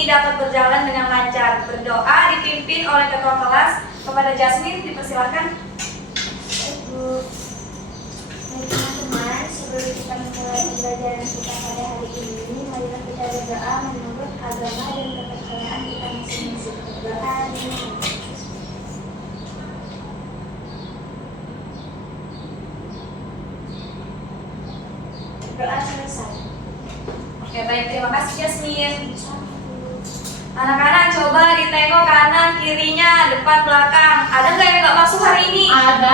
ini dapat berjalan dengan lancar. Berdoa dipimpin oleh ketua kelas. Kepada Jasmine dipersilakan. Baik teman-teman, sebelum kita memulai pembelajaran kita pada hari ini, marilah kita berdoa menurut agama dan kepercayaan kita masing-masing. Berdoa. Doa selesai. Oke, baik, terima kasih Jasmine. Anak-anak coba ditengok kanan, kirinya, depan, belakang. Ada nggak yang nggak masuk hari ini? Ada.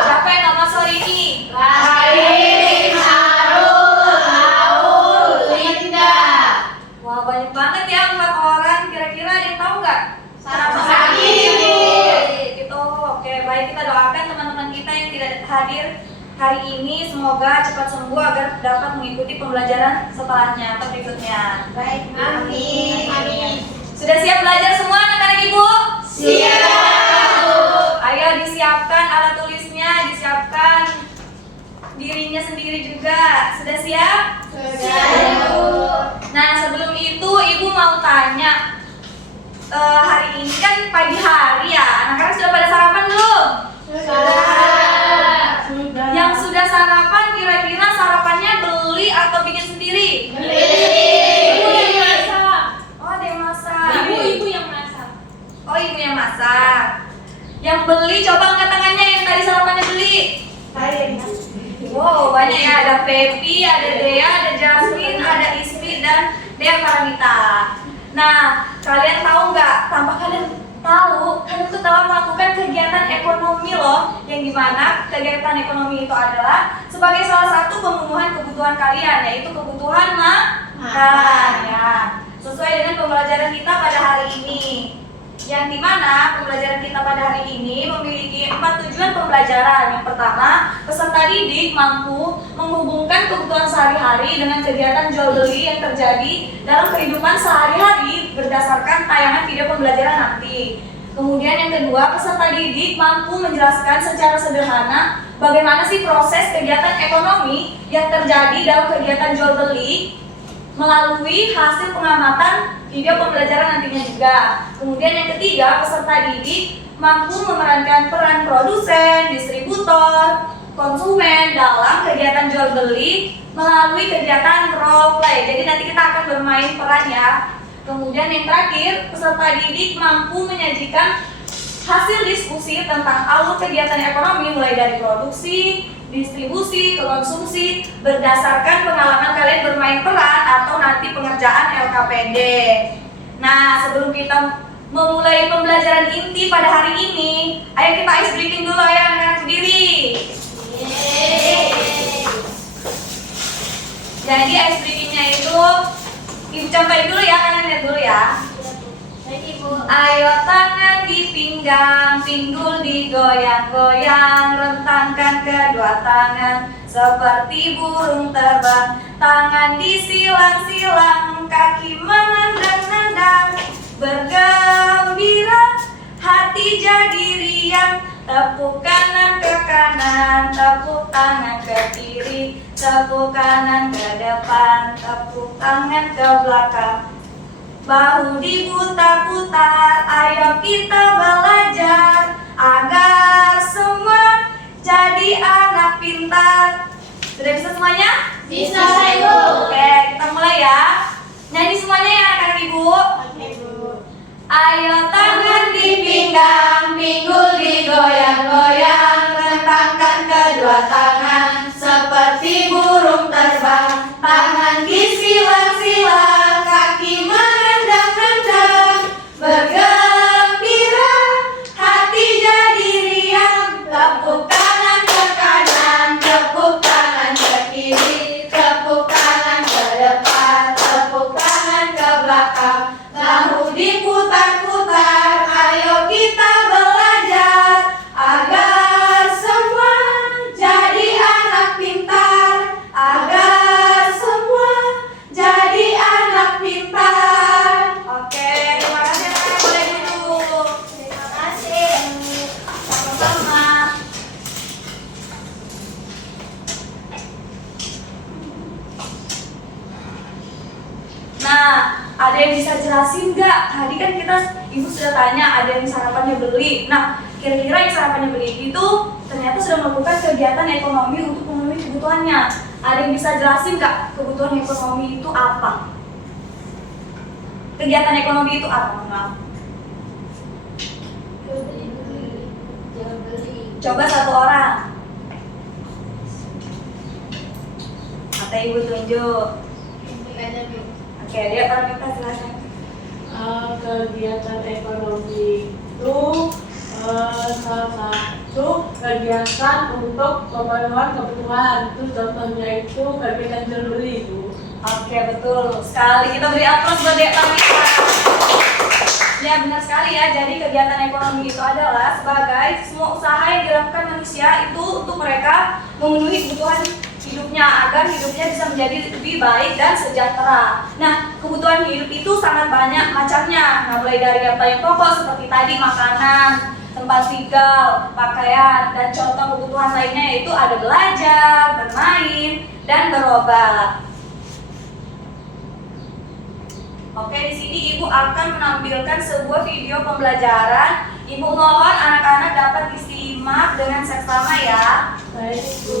Siapa yang nggak masuk hari ini? Rahim, Arul, Aul, Linda. Wah, banyak banget ya, 4 orang. Kira-kira ada yang tahu nggak? Gitu. Oke, baik, kita doakan teman-teman kita yang tidak hadir hari ini, semoga cepat sembuh agar dapat mengikuti pembelajaran setelahnya atau berikutnya. Baik, Amin. Amin. Sudah siap belajar semua anak-anak ibu? Siap. Ayo disiapkan alat tulisnya, disiapkan dirinya sendiri juga. Sudah siap? Nah, sebelum itu ibu mau tanya, hari ini kan pagi hari ya, anak-anak sudah pada sarapan belum? Yang sudah sarapan, kira-kira sarapannya beli atau bikin sendiri? Ibu yang masak. Oh, ada yang masak. Ibu yang masak. Oh, ibu yang masak. Yang beli, coba angkat tangannya yang tadi sarapannya beli. Wow, banyak ya. Ada Pepi, ada Dea, ada Jasmine, ada Ismi, dan Dea Paramita. Nah, kalian tahu nggak? Tanpa kalian tahu, kalian tuh telah melakukan kegiatan ekonomi loh, yang dimana kegiatan ekonomi itu adalah sebagai salah satu pemenuhan kebutuhan kalian, yaitu kebutuhan makan ya. Sesuai dengan pembelajaran kita pada hari ini, yang dimana pembelajaran kita pada hari ini memiliki 4 tujuan pembelajaran. Yang pertama, peserta didik mampu menghubungkan kebutuhan sehari-hari dengan kegiatan jual beli yang terjadi dalam kehidupan sehari-hari berdasarkan tayangan video pembelajaran nanti. Kemudian yang kedua, peserta didik mampu menjelaskan secara sederhana bagaimana sih proses kegiatan ekonomi yang terjadi dalam kegiatan jual beli melalui hasil pengamatan video pembelajaran nantinya juga. Kemudian yang ketiga, peserta didik mampu memerankan peran produsen, distributor, konsumen dalam kegiatan jual beli melalui kegiatan role play. Jadi nanti kita akan bermain peran ya. Kemudian yang terakhir, peserta didik mampu menyajikan hasil diskusi tentang alur kegiatan ekonomi mulai dari produksi, distribusi, ke konsumsi berdasarkan pengalaman kalian bermain peran atau nanti pengerjaan LKPD. Nah, sebelum kita memulai pembelajaran inti pada hari ini, ayo kita ice breaking dulu ya anak-anak berdiri. Jadi ice breakingnya itu ibu contohin dulu ya, kalian lihat dulu ya. Ayo tangan dipinggang, pinggul digoyang-goyang, rentangkan kedua tangan seperti burung terbang. Tangan disilang-silang, kaki menendang-nendang, bergembira, hati jadi riang. Tepuk kanan ke kanan, tepuk tangan ke kiri, tepuk kanan ke depan, tepuk tangan ke belakang. Bahu diputar-putar, ayo kita belajar agar semua jadi anak pintar. Sudah bisa semuanya? Bisa, Ibu. Oke, kita mulai ya. Nyanyi semuanya ya anak-anak ibu. Ayo tangan dipinggang, pinggul digoyang-goyang, rentangkan kedua tangan seperti burung terbang. Tangan disilang-silang, kaki menendang-nendang, bergembira, hati jadi riang. Tepuk kanan ke kanan, tepuk tangan ke kiri, tepuk tangan ke depan, tepuk tangan ke belakang. Bahu diputar-putar, ayo kita bisa jelasin nggak? Tadi kan ibu sudah tanya ada yang sarapannya beli. Nah, kira-kira yang sarapannya beli itu ternyata sudah melakukan kegiatan ekonomi untuk memenuhi kebutuhannya. Ada yang bisa jelasin nggak kebutuhan ekonomi itu apa? Kegiatan ekonomi itu apa? Maaf. Coba satu orang. Kata ibu tunjuk. Oke, dia Paramita silakan. Kegiatan ekonomi itu salah satu kegiatan untuk pemenuhan kebutuhan. Itu contohnya itu kegiatan jual beli itu. Oke, betul sekali. Kita beri aplaus buat Dek Paramita. Ya, benar sekali ya. Jadi kegiatan ekonomi itu adalah sebagai semua usaha yang dilakukan manusia itu untuk mereka memenuhi kebutuhan hidupnya agar hidupnya bisa menjadi lebih baik dan sejahtera. Nah, kebutuhan hidup itu sangat banyak macamnya. Nah, mulai dari yang paling pokok seperti tadi makanan, tempat tinggal, pakaian, dan contoh kebutuhan lainnya yaitu ada belajar, bermain, dan berobat. Oke, di sini Ibu akan menampilkan sebuah video pembelajaran. Ibu mohon anak-anak dapat disimak dengan seksama ya. Baik, Bu.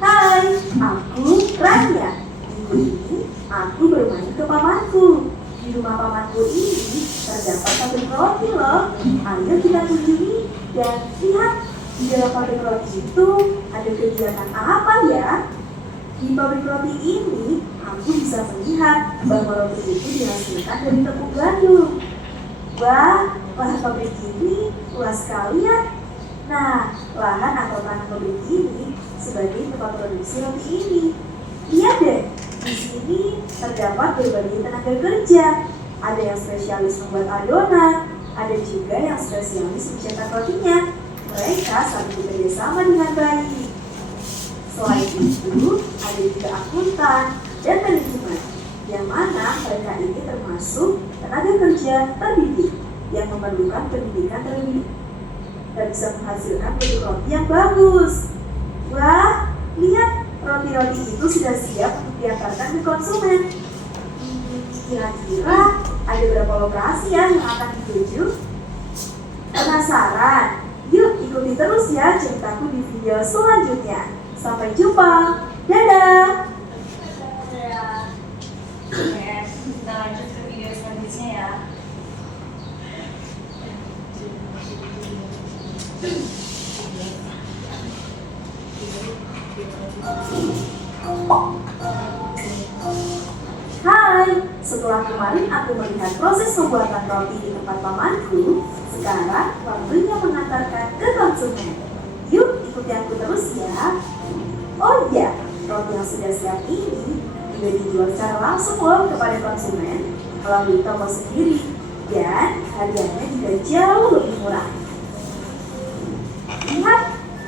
Hai, aku Rania. Minggu ini aku bermain ke pamanku. Di rumah pamanku ini terdapat pabrik roti loh. Ayo kita kunjungi dan lihat di dalam pabrik roti itu ada kegiatan apa ya? Di pabrik roti ini aku bisa melihat bahwa roti itu dihasilkan dari tepung gandum. Wah, lahan pabrik ini luas sekali ya. Nah, lahan atau tanah pabrik ini sebagai tempat produksi roti ini. Lihat deh, di sini terdapat berbagai tenaga kerja. Ada yang spesialis membuat adonan, ada juga yang spesialis mencetak rotinya. Mereka saling bekerja sama dengan baik. Selain itu, ada juga akuntan dan manajemen, yang mana mereka ini termasuk tenaga kerja terdidik yang memerlukan pendidikan terlebih dan bisa menghasilkan produk roti yang bagus. Wah, lihat roti-roti itu sudah siap untuk diantarkan ke konsumen. Kira-kira ada berapa lokasi ya yang akan dituju? Penasaran? Yuk ikuti terus ya ceritaku di video selanjutnya. Sampai jumpa. Dadah! Oke, kita lanjut ke video selanjutnya ya. Hai, setelah kemarin aku melihat proses pembuatan roti di tempat pamanku, sekarang waktunya mengantarkan ke konsumen. Yuk ikuti aku terus ya. Oh iya, roti yang sudah siap ini juga dijual secara langsung loh kepada konsumen melalui toko sendiri dan harganya juga jauh lebih murah. Lihat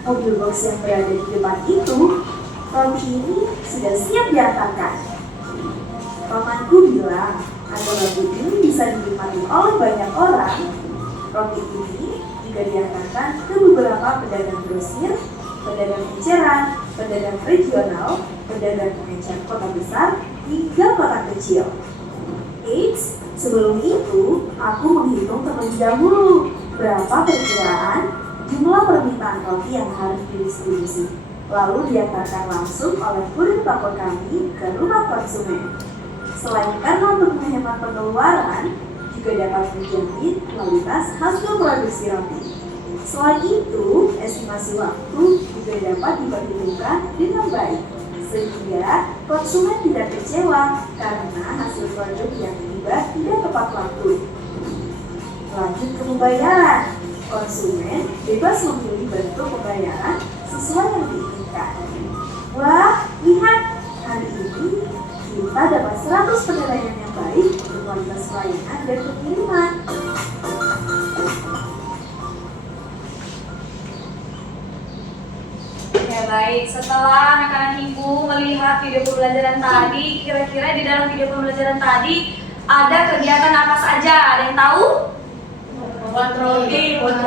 mobil box yang berada di depan itu, roti ini sudah siap diantarkan. Pamanku bilang agar roti ini bisa dinikmati oleh banyak orang. Roti ini juga diantarkan ke beberapa pedagang grosir, pedagang eceran, pedagang regional, pedagang pengecer kota besar, hingga kota kecil. Eits, sebelum itu aku menghitung terlebih dahulu berapa perkiraan jumlah permintaan roti yang harus didistribusi, lalu diantarkan langsung oleh kurir toko kami ke rumah konsumen. Selain karena untuk menghemat pengeluaran, juga dapat menjamin kualitas hasil produksi roti. Selain itu, estimasi waktu juga dapat diperhitungkan dengan baik, sehingga konsumen tidak kecewa karena hasil produk yang tiba tidak tepat waktu. Lanjut ke pembayaran. Konsumen bebas memilih bentuk pembayaran sesuai yang diinginkan. Wah, lihat, hari ini kita dapat 100 penilaian yang baik untuk kualitas pelayanan dan pengiriman. Ya baik, setelah anak-anak ibu melihat video pembelajaran tadi, kira-kira di dalam video pembelajaran tadi ada kegiatan apa saja? Ada yang tahu? Buat roti, Terus?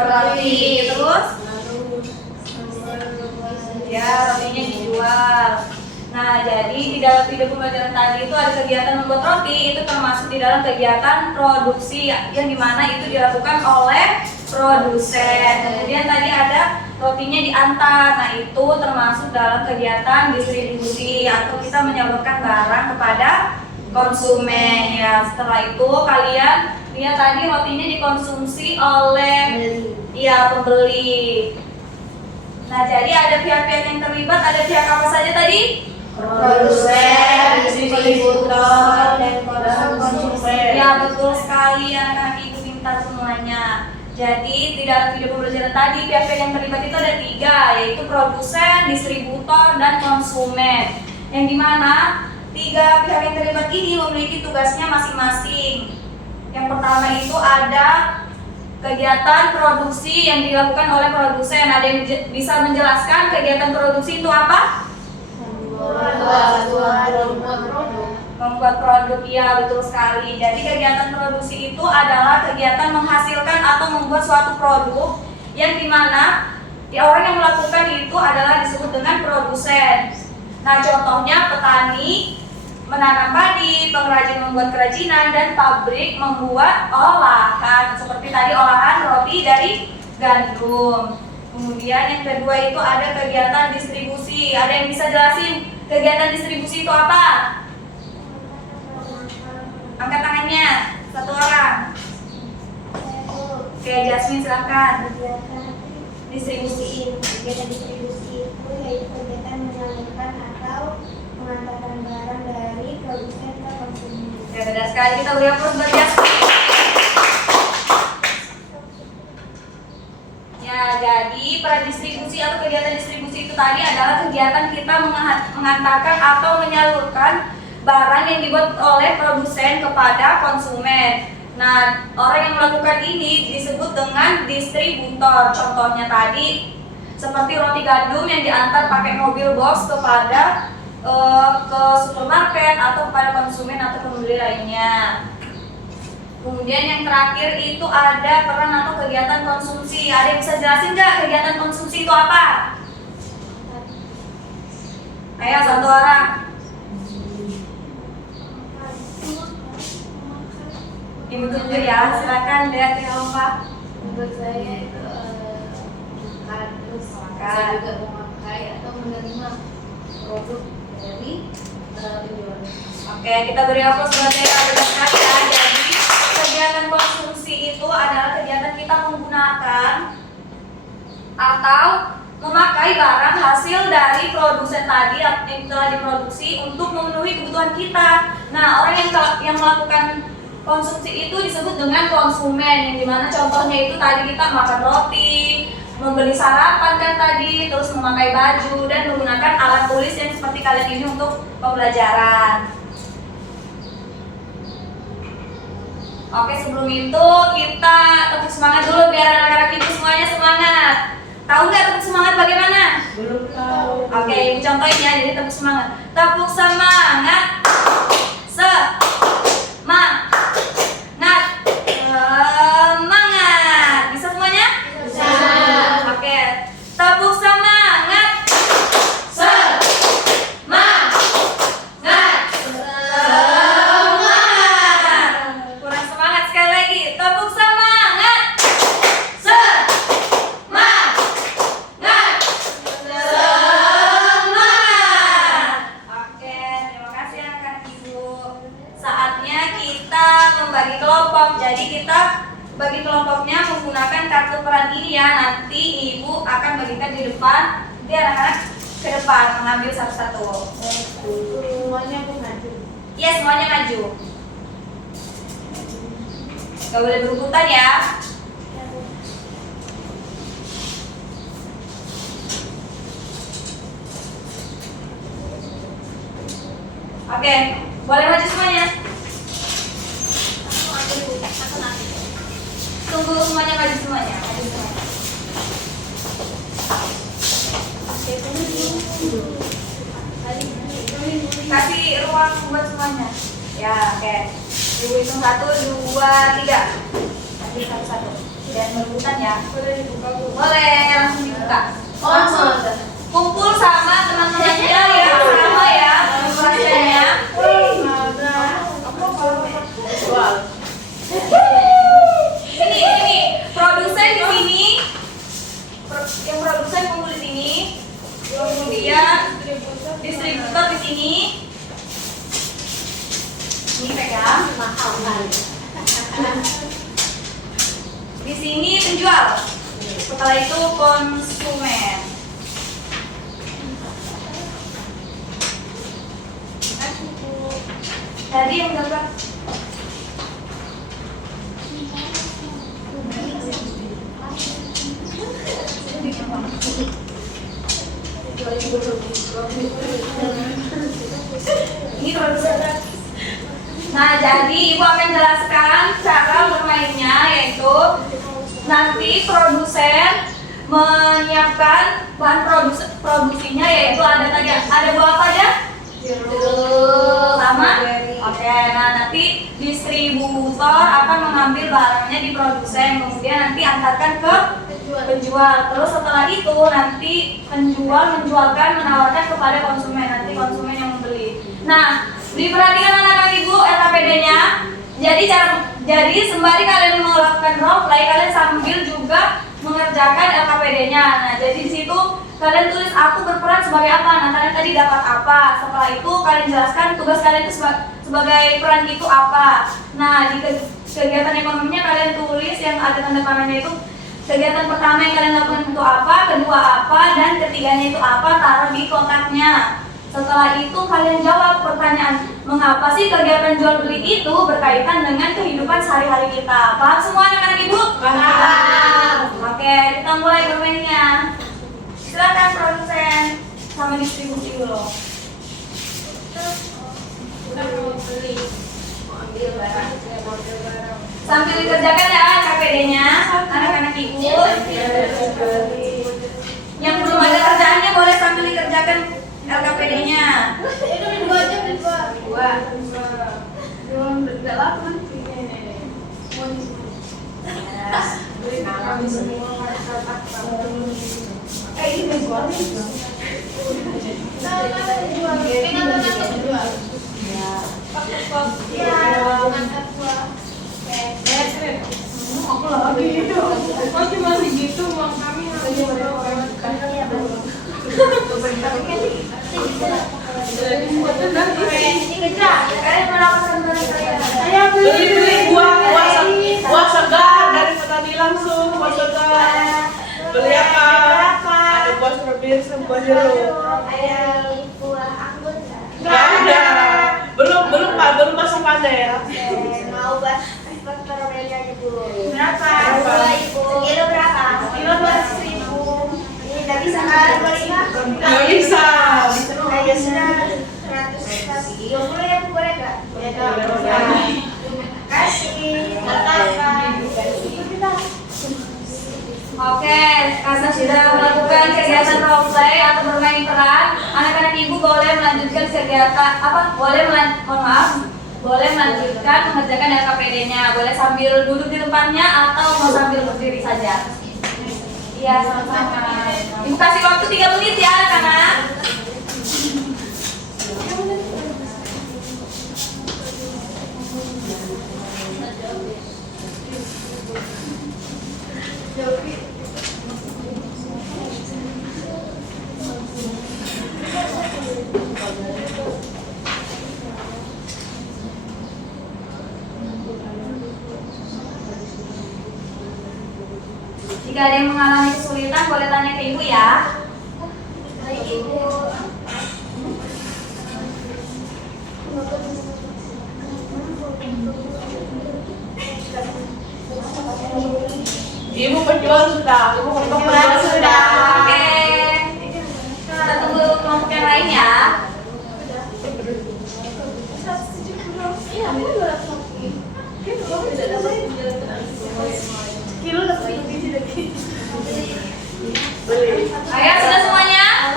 Terus Ya, rotinya dijual. Nah, jadi di dalam video pembelajaran tadi itu ada kegiatan membuat roti, itu termasuk di dalam kegiatan produksi yang dimana itu dilakukan oleh produsen. Kemudian tadi ada rotinya diantar, nah itu termasuk dalam kegiatan distribusi atau kita menyalurkan barang kepada konsumen. Ya, setelah itu kalian lihat tadi rotinya dikonsumsi oleh pembeli. Nah, jadi ada pihak-pihak yang terlibat, ada pihak apa saja tadi? produsen, distributor, dan konsumen. Ya, betul sekali anak-anak ibu pintar semuanya. Jadi di dalam video pembelajaran tadi pihak-pihak yang terlibat itu ada 3, yaitu produsen, distributor, dan konsumen. Yang dimana 3 pihak yang terlibat ini memiliki tugasnya masing-masing. Yang pertama itu ada kegiatan produksi yang dilakukan oleh produsen. Ada yang bisa menjelaskan kegiatan produksi itu apa? Membuat produk, ya betul sekali. Jadi kegiatan produksi itu adalah kegiatan menghasilkan atau membuat suatu produk yang dimana orang yang melakukan itu adalah disebut dengan produsen. Nah, contohnya petani menanam padi, pengrajin membuat kerajinan, dan pabrik membuat olahan seperti tadi olahan roti dari gandum. Kemudian yang kedua itu ada kegiatan distribusi. Ada yang bisa jelasin kegiatan distribusi itu apa? Angkat tangannya, 1 orang. Oke, Jasmine silakan. Distribusi. Kegiatan distribusi itu yaitu kegiatan menyalurkan atau mengantarkan barang dari produsen ke konsumen. Ya, benar sekali. Kita beri aplaus buat Jasmine. Ya, jadi pradistribusi atau kegiatan distribusi itu tadi adalah kegiatan kita mengantarkan atau menyalurkan barang yang dibuat oleh produsen kepada konsumen. Nah, orang yang melakukan ini disebut dengan distributor. Contohnya tadi seperti roti gandum yang diantar pakai mobil box kepada ke supermarket atau kepada konsumen atau pembeli lainnya. Kemudian yang terakhir itu ada peran atau kegiatan konsumsi. Ada yang bisa jelasin nggak kegiatan konsumsi itu apa? Ayo, 1 orang. Ibu tunjuk ya, silakan lihat ya Pak. Menurut saya itu makan, terus saya juga memakai atau menerima produk dari penjualan. Oke, kita beri aplaus buat Dea, benar sekali ya. Jadi kegiatan konsumsi itu adalah kegiatan kita menggunakan atau memakai barang hasil dari produsen tadi yang telah diproduksi untuk memenuhi kebutuhan kita. Nah, orang yang melakukan konsumsi itu disebut dengan konsumen, yang dimana contohnya itu tadi kita makan roti, membeli sarapan kan tadi, terus memakai baju dan menggunakan alat tulis yang seperti kalian ini untuk pembelajaran. Oke, sebelum itu kita tepuk semangat dulu biar anak-anak ibu semuanya semangat. Tahu nggak tepuk semangat bagaimana? Belum tahu. Oke, ibu contohin ya, jadi tepuk semangat. Tepuk semangat. Semangat. Semangat. Bisa semuanya? Bisa. Oke. Tepuk semangat. Semangat. Semangat. Kurang semangat sekali lagi. Tepuk semangat. Semangat. Semangat. Oke, terima kasih anak-anak ibu. Saatnya kita membagi kelompok. Jadi kita bagi kelompoknya menggunakan kartu peran ini ya. Nanti ibu akan bagikan di depan. Nanti anak-anak ke depan mengambil satu-satu. Semuanya pun maju. Iya, semuanya maju. Gak boleh berebutan ya. Oke, boleh maju semuanya. Tunggu semuanya maju semuanya. Maju semuanya. Kasih ruang buat semuanya. Ya, oke. Ibu hitung 1, 2, 3. Nanti satu-satu. Dan berebutan ya. Boleh dibuka Bu. Boleh, langsung dibuka. Oh, Langsung kumpul sama teman-temannya yang sama ya, rasanya. Jual. Sini, produsen di sini. Yang produsen kumpul di sini. Kemudian distributor di sini. Ini pegang. Mahal kan. Di sini penjual. Setelah itu konsumen. Tadi yang berapa? Ini produsen. Nah, jadi Ibu akan jelaskan cara bermainnya, yaitu nanti produsen menyiapkan bahan produksinya, yaitu ada tadi ada buah apa aja? Sama? Oke, nah nanti distributor akan mengambil barangnya di produsen, kemudian nanti antarkan ke penjual. Terus setelah itu nanti penjual menjualkan, menawarkan kepada konsumen, nanti konsumen yang membeli. Nah, diperhatikan anak-anak Ibu LKPD-nya. Jadi sembari kalian melakukan role play, kalian sambil juga mengerjakan LKPD-nya. Nah, jadi di situ kalian tulis aku berperan sebagai apa. Nah, kalian tadi dapat apa. Setelah itu kalian jelaskan tugas kalian itu sebagai peran itu apa. Nah, di kegiatan ekonominya kalian tulis yang ada tanda panahnya itu kegiatan pertama yang kalian lakukan itu apa, kedua apa, dan ketiganya itu apa, taruh di kotaknya. Setelah itu kalian jawab pertanyaan, mengapa sih kegiatan jual beli itu berkaitan dengan kehidupan sehari-hari kita? Paham semua anak-anak Ibu? Paham. Oke, kita mulai bermainnya. Silakan produsen sama distribusi dulu. Kita mau beli, mau ambil barang, mau ambil barang. Sambil dikerjakan ya KPD-nya, anak-anak Ibu. Yang belum ada kerjaannya boleh sambil dikerjakan LKPD-nya. Itu dua aja, dua. Belum dalam kan? Kami semua masyarakat Ini dijual. Aku lagi itu. Masih masih gitu, uang kami saya beli buah segar dari petani langsung, buah segar. Beli apa? Ada buah stroberi, buah jeruk. Ada buah anggur nggak? Nggak ada. Belum Pak, belum masuk panen. Mau buat strawberry aja dulu. Berapa? Dua Ibu. Sekilo berapa? Sekilo 2.000. Ini nggak bisa kan? 25? Nggak bisa. Nah, ya sudah 120 ya Bu, boleh nggak? Ya dong. Kasih. Oke, karena sudah melakukan kegiatan role play atau bermain peran, anak-anak Ibu boleh melanjutkan kegiatan boleh melanjutkan mengerjakan LKPD-nya. Boleh sambil duduk di tempatnya atau mau sambil berdiri saja. Iya, sama-sama. Ibu kasih waktu 3 menit ya, anak-anak. Jika ada yang mengalami kesulitan, boleh tanya ke Ibu ya. Baik Ibu. Ibu penjual sudah. Ibu penjual sudah. Oke. Kita tunggu kelompok yang lain ya. Kilo lebih lagi. Ayo, sudah semuanya?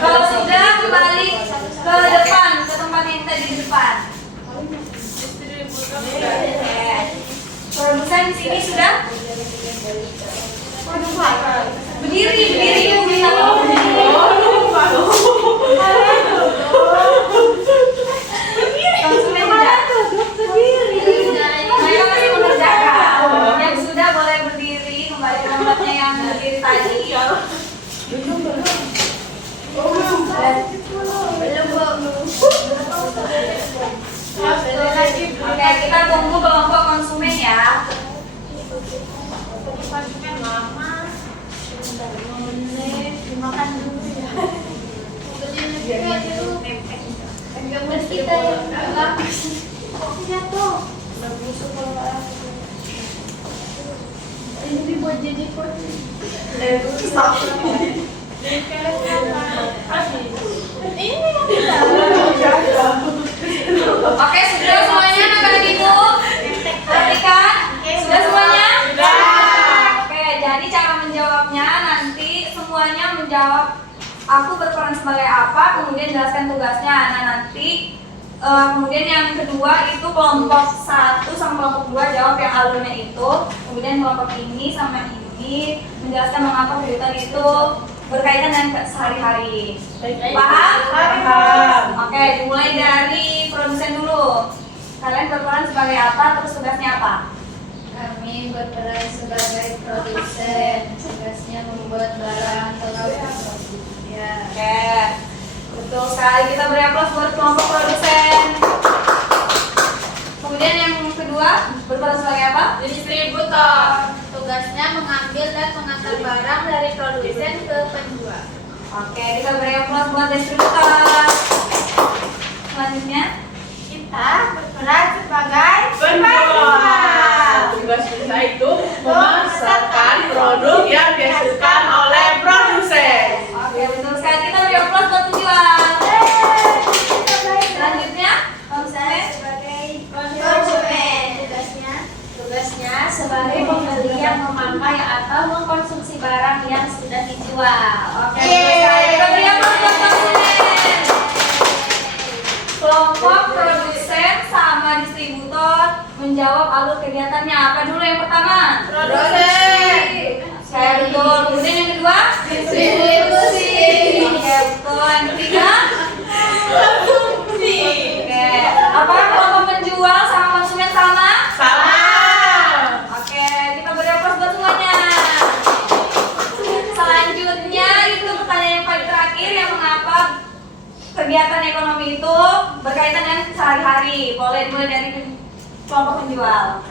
Kalau sudah, kembali ke depan, ke tempat yang tadi di depan. Oke. Produsen di sini sudah? Berdiri, Ibu minta tolong berdiri. Konsumen juga. Saya masih mengerjakan. Yang sudah boleh berdiri, kembali ke tempatnya yang berdiri tadi. Oke, kita tunggu kelompok konsumen ya. Dimakan dulu ya. Kita yang bagus. Kopinya tuh. Ini dibuat jadi kopi. Oke, sudah semuanya anak-anak ibu? Perhatikan, sudah semuanya? Oke, jadi cara menjawabnya nanti semuanya menjawab aku berperan sebagai apa, kemudian jelaskan tugasnya. Nah nanti kemudian yang kedua itu kelompok 1 sama kelompok 2 jawab yang alurnya itu, kemudian kelompok ini sama ini menjelaskan mengapa kegiatan itu berkaitan dengan sehari-hari. Paham? Paham. Oke, dimulai dari produsen dulu. Kalian berperan sebagai apa, terus tugasnya apa? Kami berperan sebagai produsen, tugasnya membuat barang atau ya. Oke, betul sekali. Kita beri aplaus buat kelompok produsen. Kemudian yang kedua, berperan sebagai apa? Distributor, tugasnya mengambil dan mengantar barang dari produsen ke penjual. Oke, kita beri aplaus buat distributor. Selanjutnya, Kita berperan sebagai Penjual. Tugas kita itu memasarkan produk yang dihasilkan oleh produsen. oke betul sekali. Kita beri aplaus buat penjual. Selanjutnya, konsumen. Sebagai konsumen. Tugasnya sebagai pembeli yang memakai atau mengkonsumsi barang yang sudah dijual. Oke, betul sekali. Kita beri aplaus buat konsumen. Kelompok produsen sama distributor menjawab alur kegiatannya. Apa dulu yang pertama? Produsen. Saya betul. Kemudian yang kedua? Distribusi. Oke, betul. Yang ketiga? Konsumsi. Oke. Apa kelompok penjual sama konsumen sama? Sama. Oke, kita beri aplaus buat semuanya. Selanjutnya itu pertanyaan yang paling terakhir yang mengapa kegiatan ekonomi itu berkaitan dengan sehari-hari. Boleh mulai dari kelompok penjual.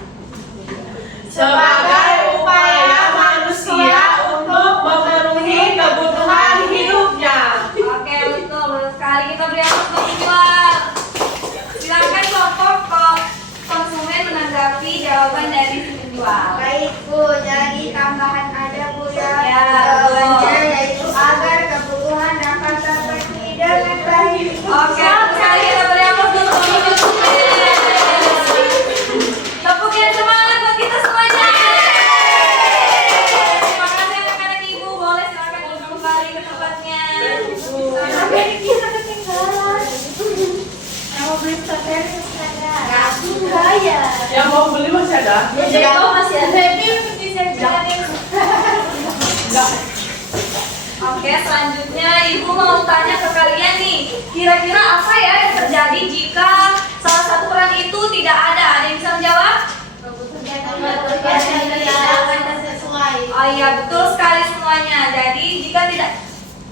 Sebagai upaya manusia untuk memenuhi kebutuhan hidupnya. Oke, betul sekali. Kita beri aplaus buat penjual. Silakan kelompok konsumen menanggapi jawaban dari penjual. Baik Bu, jadi tambahan ada Bu ya. Ya, Jawabannya betul. yaitu agar kebutuhan dapat terpenuhi dengan baik. Oke, betul sekali. Kita beri aplaus buat konsumen. Tepuk yang semangat buat kita semuanya. Terima kasih anak-anak ibu. Boleh silakan ibu kembali ke tempatnya. Sampai kita ketinggalan. Yang mau beli strawberry ada. Enggak ya. Yang mau beli masih ada? Jeko masih ada. Happy bisa jalanin. Enggak. Oke, selanjutnya ibu mau tanya ke kalian nih. Kira-kira apa ya yang terjadi jika salah satu peran itu tidak ada? Ada yang bisa menjawab? Kegiatan tidak sesuai. Oh iya, betul sekali semuanya. Jadi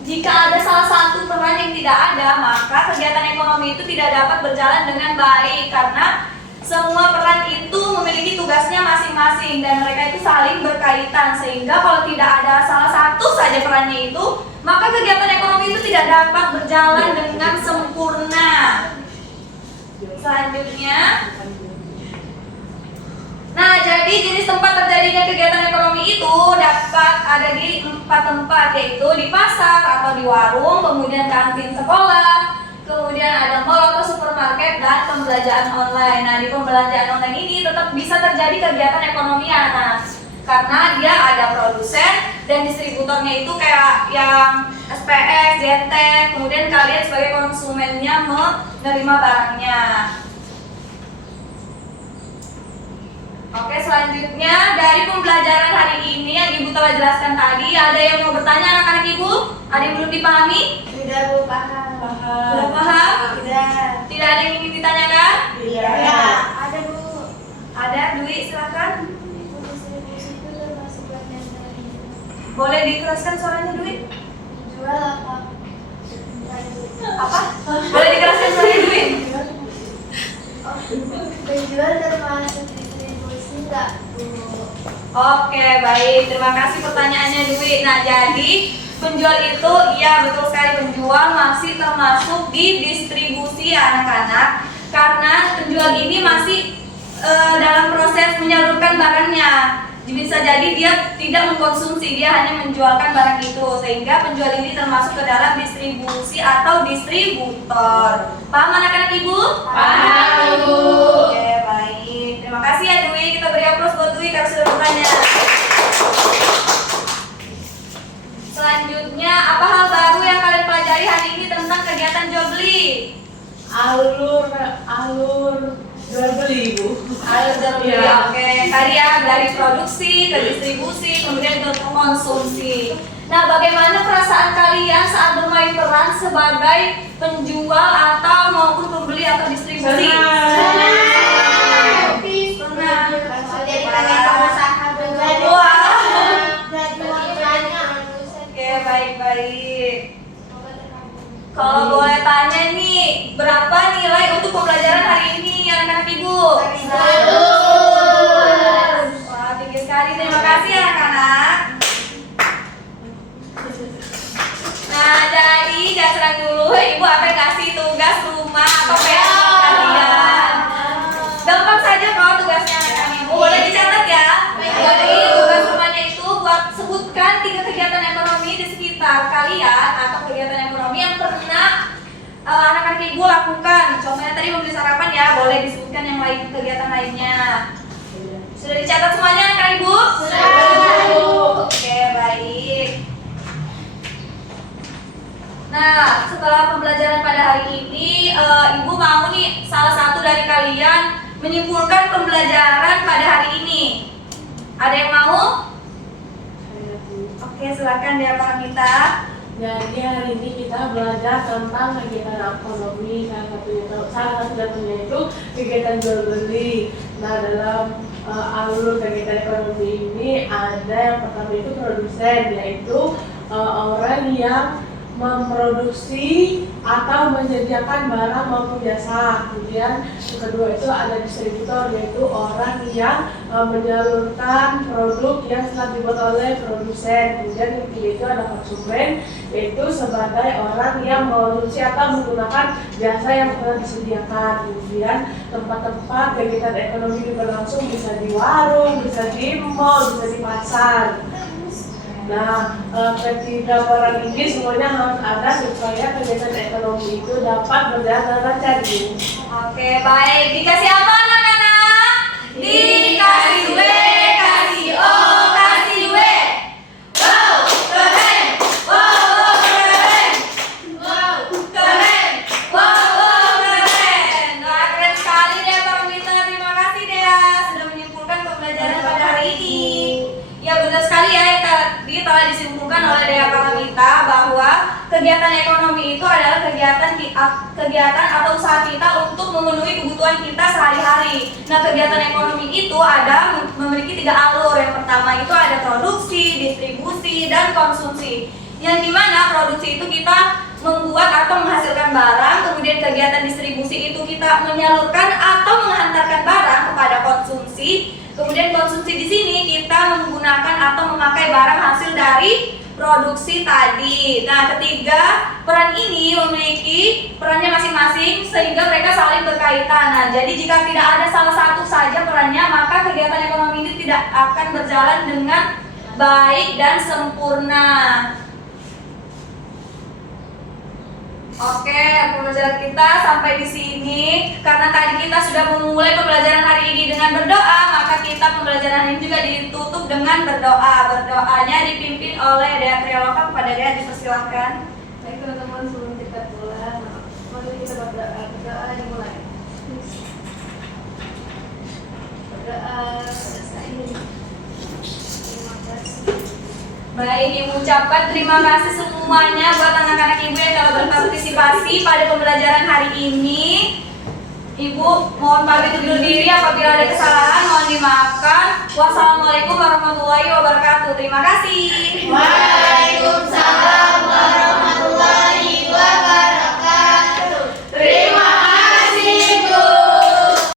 jika ada salah satu peran yang tidak ada, maka kegiatan ekonomi itu tidak dapat berjalan dengan baik karena semua peran itu memiliki tugasnya masing-masing dan mereka itu saling berkaitan, sehingga kalau tidak ada salah satu saja perannya itu, maka kegiatan ekonomi itu tidak dapat berjalan dengan sempurna. Selanjutnya, nah jadi jenis tempat terjadinya kegiatan ekonomi itu dapat ada di 4 tempat, yaitu di pasar atau di warung, kemudian kantin sekolah, kemudian ada mall atau supermarket, dan pembelanjaan online. Nah, di pembelanjaan online ini tetap bisa terjadi kegiatan ekonomi anak, karena dia ada produsen dan distributornya itu kayak yang SPX, JT, kemudian kalian sebagai konsumennya menerima barangnya. Oke, selanjutnya dari pembelajaran hari ini yang Ibu telah jelaskan tadi, ada yang mau bertanya anak-anak Ibu? Ada yang belum dipahami? Sudah Bu, paham. Sudah paham? Sudah. Tidak ada yang ingin ditanyakan? Iya. Ada Bu. Ada, Dwi, silakan. Distribusi itu termasuk bagian dari Boleh dikeraskan suaranya, Dwi? jual apa? Apa? Boleh dikeraskan suaranya, Dwi? Penjual termasuk distribusi nggak Bu? Oke, baik. Terima kasih pertanyaannya, Dwi. Nah, jadi penjual itu, iya betul sekali, penjual masih termasuk di distribusi ya, anak-anak. Karena penjual ini masih dalam proses menyalurkan barangnya. Bisa jadi dia tidak mengkonsumsi, dia hanya menjualkan barang itu. Sehingga penjual ini termasuk ke dalam distribusi atau distributor. Paham anak-anak Ibu? Paham, Bu. Oke, baik. Terima kasih ya Dwi. Kita beri aplaus buat Dwi karena sudah bertanya. Selanjutnya, apa hal baru yang kalian pelajari hari ini tentang kegiatan jual beli? Alur jual beli, Bu. Alur jual beli. Iya. Oke, tadi ya dari produksi ke distribusi, kemudian ke konsumsi. Nah, bagaimana perasaan kalian saat bermain peran sebagai penjual atau maupun pembeli atau distribusi? Senang. Senang. Jadi pengen pengusaha berjualan. Wah. Jadi uang banyak. Oke, baik-baik. Kalau boleh tanya nih, berapa nilai untuk pembelajaran hari ini anak-anak Ibu? 100. Wah, tinggi sekali. Terima kasih anak-anak. Nah, jadi jangan serang dulu. Ibu akan kasih tugas rumah atau PR buat kalian. Gampang saja kok tugasnya anak-anak Ibu. Boleh dicatat ya. Jadi tugas rumahnya itu buat sebutkan 3 kegiatan ekonomi di sekitar kalian atau kegiatan ekonomi yang pernah anak-anak Ibu lakukan. Contohnya tadi membeli sarapan ya. Boleh disebutkan yang lain kegiatan lainnya. Sudah dicatat semuanya anak-anak Ibu? Sudah. Oke, baik. Nah, setelah pembelajaran pada hari ini, Ibu mau nih salah satu dari kalian menyimpulkan pembelajaran pada hari ini. Ada yang mau? Oke, silakan Dea Paramita. Jadi hari ini kita belajar tentang kegiatan ekonomi. Salah satu datunya itu kegiatan jual beli. Nah, dalam alur kegiatan ekonomi ini ada yang pertama itu produsen, yaitu orang yang memproduksi atau menyediakan barang maupun jasa. Kemudian yang kedua itu ada distributor, yaitu orang yang menyalurkan produk yang telah dibuat oleh produsen. Kemudian yang ketiga itu ada konsumen, yaitu sebagai orang yang mengonsumsi atau menggunakan jasa yang telah disediakan. Kemudian tempat-tempat kegiatan ekonomi berlangsung bisa di warung, bisa di mall, bisa di pasar. Nah, ketiga peran ini semuanya harus ada supaya kegiatan ekonomi itu dapat berjalan dengan lancar. Oke, baik. Dikasih apa anak-anak? Dikasih W, kasih O, kasih W. Wow, keren. Wow, keren. Wow, keren. Wow, keren. Wah, keren sekali Dea Paramita. Terima kasih Dea sudah menyimpulkan pembelajaran pada hari ini. Ya, benar sekali ya, tadi telah disimpulkan oleh Dea Paramita bahwa kegiatan ekonomi itu adalah kegiatan atau usaha kita untuk memenuhi kebutuhan kita sehari-hari. Nah, kegiatan ekonomi itu ada memiliki 3 alur. Yang pertama itu ada produksi, distribusi, dan konsumsi. Yang dimana produksi itu kita membuat atau menghasilkan barang, kemudian kegiatan distribusi itu kita menyalurkan atau menghantarkan barang kepada konsumsi. Kemudian konsumsi di sini kita menggunakan atau memakai barang hasil dari produksi tadi. Nah, ketiga peran ini memiliki perannya masing-masing sehingga mereka saling berkaitan. Nah, jadi jika tidak ada salah satu saja perannya, maka kegiatan ekonomi ini tidak akan berjalan dengan baik dan sempurna. Oke, pembelajaran kita sampai di sini. Karena tadi kita sudah memulai pembelajaran hari ini dengan berdoa, maka kita pembelajaran hari ini juga ditutup dengan berdoa. Berdoanya dipimpin oleh Dea Trialoka. Kepada Dea dipersilahkan. Baik teman-teman, sebelum kita pulang, mari kita berdoa dimulai. berdoa. Terima kasih. Baik, Ibu ucapkan terima kasih semuanya buat anak-anak Ibu yang telah berpartisipasi pada pembelajaran hari ini. Ibu mohon pamit undur diri, apabila ada kesalahan mohon dimaafkan. Wassalamualaikum warahmatullahi wabarakatuh. Terima kasih. Waalaikumsalam.